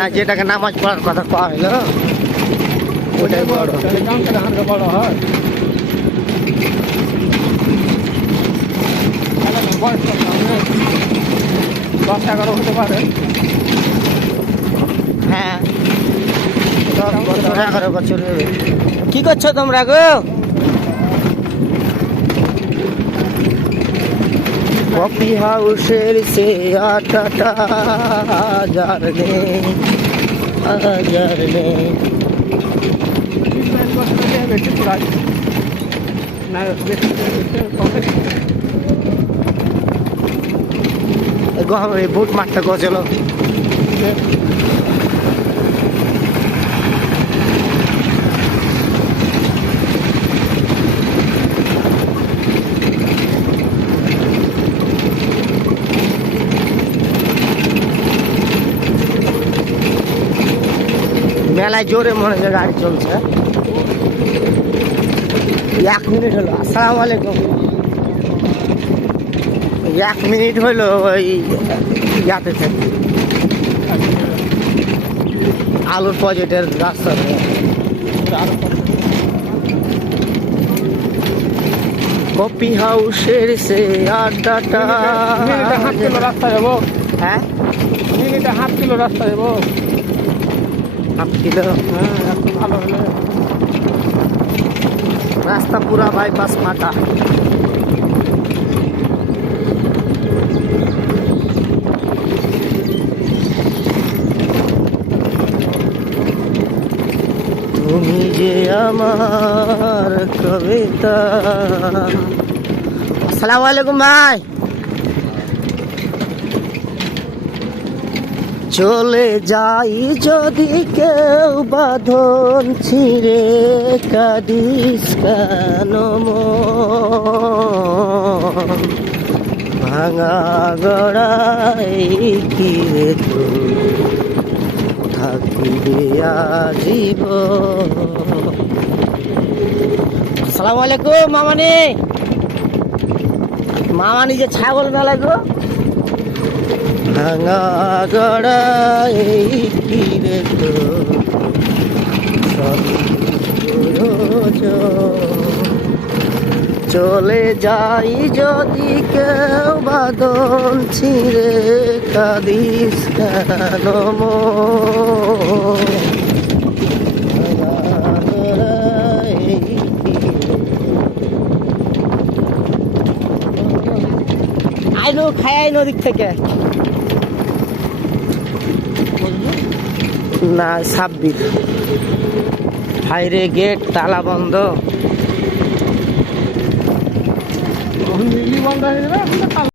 হ্যাঁ, যেটাকে নামাজ পড়ার কথা কওয়া হলো ওটাই বড়। বড় হয় 10-11 হতে পারে। হ্যাঁ, 10 বছর 11 বছর হবে। কি করছো তোমরা গো? কফি হাউসের সে আটাটা হাজার নেই, হাজার নেই। বেশি প্রায় না, বেশি এই বুট মাঠটা গজল। মেলায় জোরে মনে হয় গাড়ি চলছে। 1 মিনিট হলো। আসসালামু আলাইকুম। 1 মিনিট হলো ওই ইয়াতে থেকে আলুর প্রজেক্টের রাস্তা। কফি হাউসের সে আড্ডাটা। হাফ কিলো রাস্তা যাবো। হ্যাঁ, মিনিটে হাফ কিলো রাস্তা যাবো। Half kilo. হ্যাঁ, একটু ভালো হলে রাস্তা পুরা বাইপাস ফাটা। তুমি যে আমার কবিতা। আসসালামু আলাইকুম ভাই। চলে যাই যদি কেউ বাঁধন ছিঁড়ে, কাঁদিস কেন মন? ভাঙা গড়াই কিরে তো থাকিবে আজীবন। আসসালামু আলাইকুম মামানি। মামানি যে ছাগল মেলা গো। ভাঙা গড়াই কিরে তো চলে যাই যদি কেউ বাঁধন ছিঁড়ে, কাঁদিস কেন মন? আইলো খাই নদীর থেকে না 26। বাইরে গেট তালা বন্ধ। বন্ধ হয়ে যাবে।